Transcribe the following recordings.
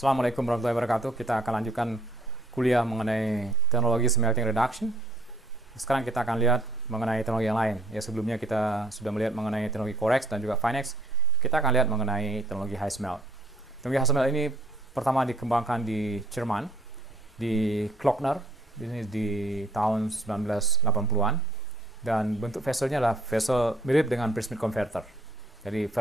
Assalamualaikum warahmatullahi wabarakatuh. Kita akan lanjutkan kuliah mengenai teknologi smelting reduction. Sekarang kita akan lihat mengenai teknologi yang lain. Ya, sebelumnya kita sudah melihat mengenai teknologi Corex dan juga Finex. Kita akan lihat mengenai teknologi high smelt. Teknologi high smelt ini pertama dikembangkan di Jerman, di Klockner, di tahun 1980-an. Dan bentuk vesselnya adalah vessel mirip dengan prismatic converter. Jadi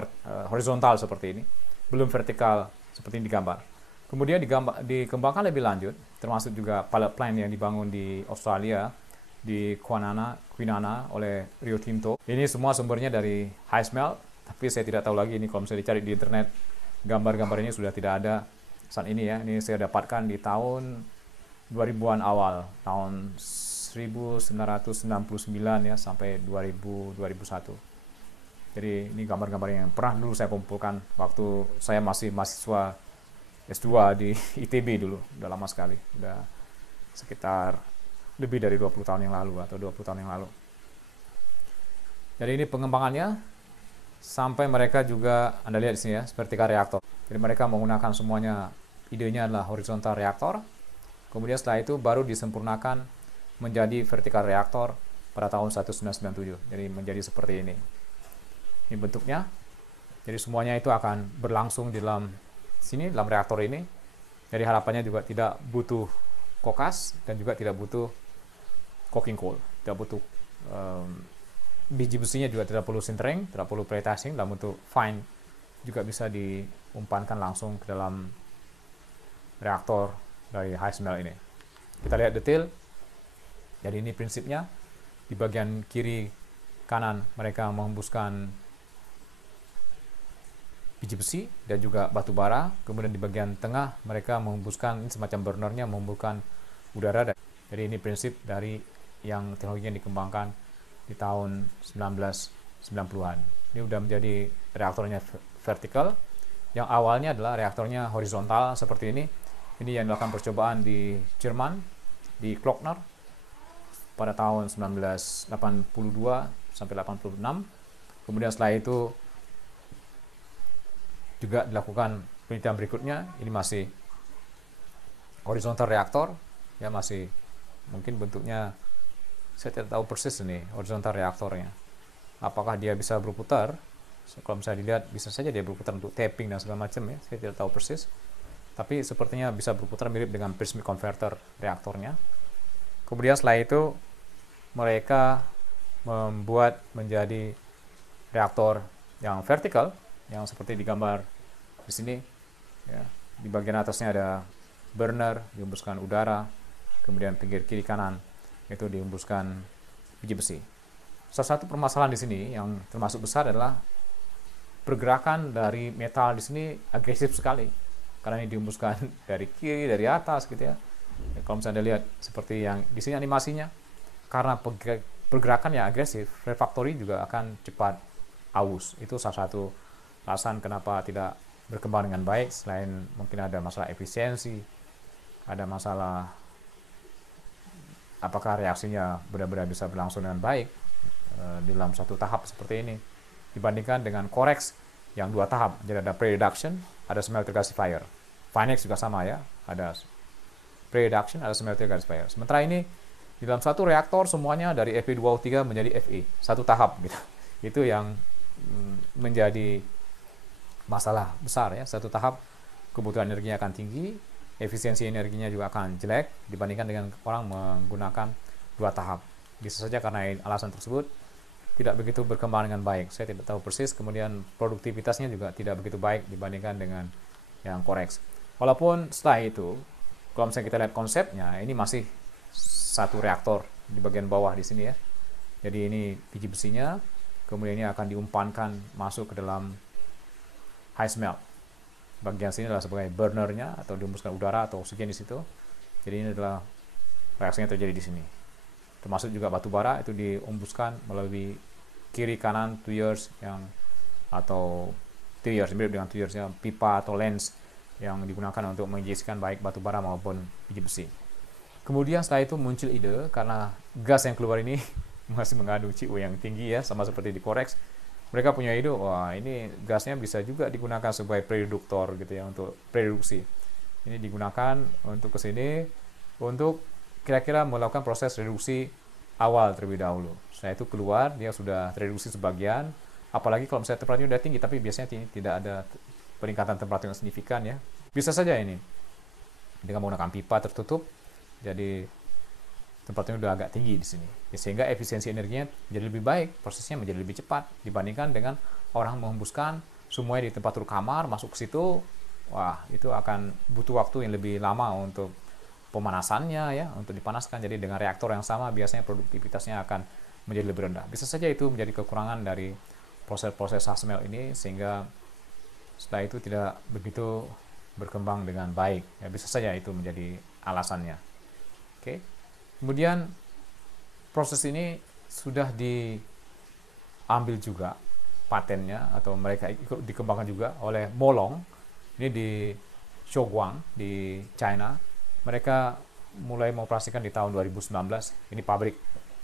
horizontal seperti ini, belum vertikal seperti ini digambar. Kemudian dikembangkan lebih lanjut, termasuk juga pilot plant yang dibangun di Australia, di Kwinana oleh Rio Tinto. Ini semua sumbernya dari high smelt, tapi saya tidak tahu lagi ini kalau misalnya dicari di internet, gambar-gambar ini sudah tidak ada saat ini ya. Ini saya dapatkan di tahun 2000-an awal, tahun 1999 ya sampai 2001. Jadi ini gambar-gambar yang pernah dulu saya kumpulkan waktu saya masih mahasiswa S2 di ITB dulu, udah lama sekali, udah sekitar lebih dari 20 tahun yang lalu atau 20 tahun yang lalu. Jadi ini pengembangannya sampai mereka juga, Anda lihat di sini ya, vertical reaktor. Jadi mereka menggunakan semuanya, idenya adalah horizontal reaktor. Kemudian setelah itu baru disempurnakan menjadi vertical reaktor pada tahun 1997. Jadi menjadi seperti ini. Ini bentuknya. Jadi semuanya itu akan berlangsung di dalam sini, dalam reaktor ini. Jadi harapannya juga tidak butuh kokas dan juga tidak butuh coking coal, tidak butuh biji besinya juga tidak perlu sintering, tidak perlu pretesting dalam bentuk fine, juga bisa diumpankan langsung ke dalam reaktor dari high smelt ini. Kita lihat detail. Jadi ini prinsipnya. Di bagian kiri kanan mereka menghembuskan biji besi dan juga batu bara. Kemudian di bagian tengah mereka menghembuskan, ini semacam burnernya, menghembuskan udara. Jadi ini prinsip dari yang teknologi yang dikembangkan di tahun 1990-an. Ini sudah menjadi reaktornya vertikal. Yang awalnya adalah reaktornya horizontal seperti ini. Ini yang dilakukan percobaan di Jerman, di Klockner pada tahun 1982 sampai 86. Kemudian setelah itu juga dilakukan penelitian berikutnya. Ini masih horizontal reaktor, ya, masih mungkin bentuknya saya tidak tahu persis ini horizontal reaktornya. Apakah dia bisa berputar? Kalau misalnya dilihat bisa saja dia berputar untuk tapping dan segala macam ya. Saya tidak tahu persis. Tapi sepertinya bisa berputar mirip dengan prismatic converter reaktornya. Kemudian setelah itu mereka membuat menjadi reaktor yang vertikal, yang seperti digambar di sini ya. Di bagian atasnya ada burner, dihembuskan udara, kemudian pinggir kiri kanan itu dihembuskan biji besi. Salah satu permasalahan di sini yang termasuk besar adalah pergerakan dari metal di sini agresif sekali karena ini dihembuskan dari kiri, dari atas gitu ya. Kalau misalnya Anda lihat seperti yang di sini animasinya, karena pergerakan yang agresif, refractory juga akan cepat aus. Itu salah satu alasan kenapa tidak berkembang dengan baik. Selain mungkin ada masalah efisiensi, ada masalah apakah reaksinya benar-benar bisa berlangsung dengan baik di dalam satu tahap seperti ini dibandingkan dengan Corex yang dua tahap. Jadi ada pre-reduction, ada smelter gasifier. Finex juga sama ya, ada pre-reduction, ada smelter gasifier. Sementara ini di dalam satu reaktor semuanya dari Fe2O3 menjadi Fe, satu tahap gitu. Itu yang menjadi masalah besar ya. Satu tahap kebutuhan energinya akan tinggi, efisiensi energinya juga akan jelek dibandingkan dengan orang menggunakan dua tahap. Bisa saja karena alasan tersebut tidak begitu berkembang dengan baik. Saya tidak tahu persis. Kemudian produktivitasnya juga tidak begitu baik dibandingkan dengan yang Corex. Walaupun setelah itu, kalau misalnya kita lihat konsepnya, ini masih satu reaktor di bagian bawah di sini ya. Jadi ini biji besinya, kemudian ini akan diumpankan masuk ke dalam high smelt. Bagian sini adalah sebagai burnernya atau dihembuskan udara atau oksigen di situ. Jadi ini adalah reaksinya terjadi di sini. Termasuk juga batu bara itu dihembuskan melalui kiri kanan tuyers yang atau tuyers mirip dengan tuyers yang pipa atau lens yang digunakan untuk menginjeksikan baik batu bara maupun biji besi. Kemudian setelah itu muncul ide karena gas yang keluar ini masih mengandung CO yang tinggi ya, sama seperti di Corex. Mereka punya ide, wah ini gasnya bisa juga digunakan sebagai preduktor gitu ya, untuk prereduksi. Ini digunakan untuk ke sini untuk kira-kira melakukan proses reduksi awal terlebih dahulu. Setelah itu keluar, dia sudah reduksi sebagian. Apalagi kalau misalnya temperaturnya udah tinggi, tapi biasanya tidak ada peningkatan temperatur yang signifikan ya. Bisa saja ini dengan menggunakan pipa tertutup, jadi temperaturnya udah agak tinggi di sini. Ya, sehingga efisiensi energinya menjadi lebih baik, prosesnya menjadi lebih cepat dibandingkan dengan orang menghembuskan semuanya di temperatur kamar, masuk ke situ. Wah, itu akan butuh waktu yang lebih lama untuk pemanasannya ya, untuk dipanaskan. Jadi dengan reaktor yang sama biasanya produktivitasnya akan menjadi lebih rendah. Bisa saja itu menjadi kekurangan dari proses-proses HASMEL ini, sehingga setelah itu tidak begitu berkembang dengan baik. Ya, bisa saja itu menjadi alasannya. Oke. Kemudian proses ini sudah diambil juga patennya, atau mereka ikut dikembangkan juga oleh Molong. Ini di Shouguang di China. Mereka mulai mengoperasikan di tahun 2019. Ini pabrik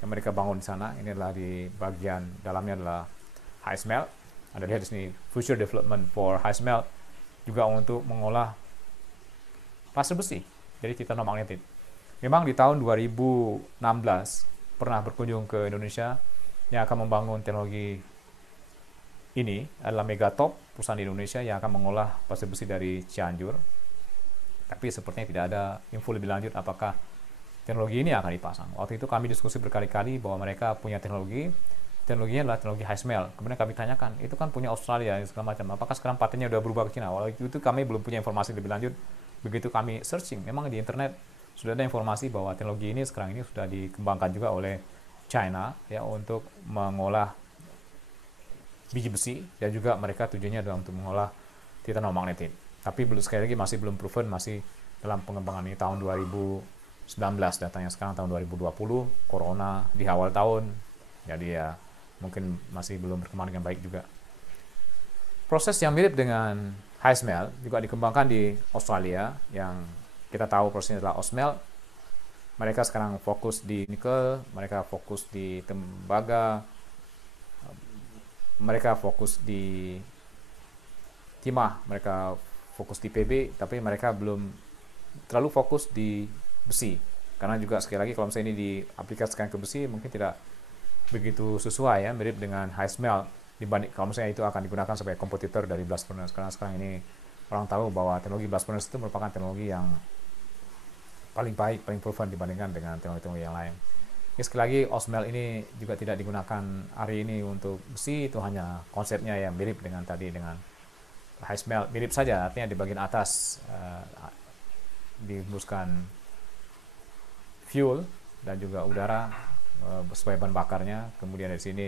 yang mereka bangun di sana. Ini adalah di bagian dalamnya adalah HASMEL. Anda lihat di sini Future Development for HASMEL, juga untuk mengolah pasir besi jadi titanium magnetit. Memang di tahun 2016 pernah berkunjung ke Indonesia yang akan membangun teknologi ini adalah Megatop, perusahaan di Indonesia yang akan mengolah pasir besi dari Cianjur. Tapi sepertinya tidak ada info lebih lanjut apakah teknologi ini akan dipasang. Waktu itu kami diskusi berkali-kali bahwa mereka punya teknologinya adalah teknologi HASMEL. Kemudian kami tanyakan, itu kan punya Australia segala macam, apakah sekarang patennya sudah berubah ke China? Waktu itu kami belum punya informasi lebih lanjut. Begitu kami searching, memang di internet sudah ada informasi bahwa teknologi ini sekarang ini sudah dikembangkan juga oleh China ya, untuk mengolah biji besi, dan juga mereka tujuannya adalah untuk mengolah titanium magnetit. Tapi sekali lagi masih belum proven, masih dalam pengembangan. Ini tahun 2019 datanya, sekarang tahun 2020, corona di awal tahun, jadi ya mungkin masih belum berkembang dengan baik juga. Proses yang mirip dengan HASMEL juga dikembangkan di Australia, yang kita tahu prosesnya adalah OSMEL. Mereka sekarang fokus di nikel, mereka fokus di tembaga, mereka fokus di timah, mereka fokus di PB, tapi mereka belum terlalu fokus di besi. Karena juga sekali lagi kalau misalnya ini diaplikasikan ke besi mungkin tidak begitu sesuai ya, mirip dengan HASMEL dibanding kalau misalnya itu akan digunakan sebagai kompetitor dari blast furnace. Karena sekarang ini orang tahu bahwa teknologi blast furnace itu merupakan teknologi yang paling baik, paling proven dibandingkan dengan teknologi-teknologi yang lain. Ya, sekali lagi OSMEL ini juga tidak digunakan hari ini untuk besi, itu hanya konsepnya yang mirip dengan tadi dengan HASMEL, mirip saja, artinya di bagian atas dihembuskan fuel dan juga udara sebagai bahan bakarnya. Kemudian di sini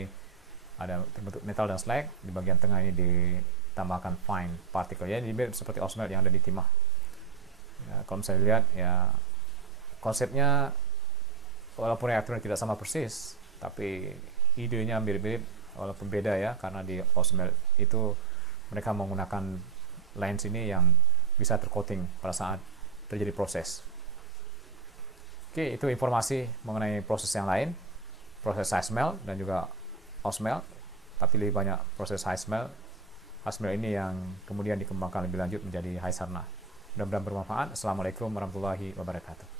ada terbentuk metal dan slag, di bagian tengah ini ditambahkan fine particle, ya ini mirip seperti OSMEL yang ada di timah. Ya, kalau misalnya lihat ya konsepnya walaupun reaktornya tidak sama persis, tapi idenya mirip-mirip walaupun beda ya, karena di OSMEL itu mereka menggunakan lens ini yang bisa tercoating pada saat terjadi proses. Oke, itu informasi mengenai proses yang lain, proses HASMEL dan juga OSMEL, tapi lebih banyak proses HASMEL. HASMEL ini yang kemudian dikembangkan lebih lanjut menjadi HASARNA. Mudah-mudahan bermanfaat. Assalamualaikum warahmatullahi wabarakatuh.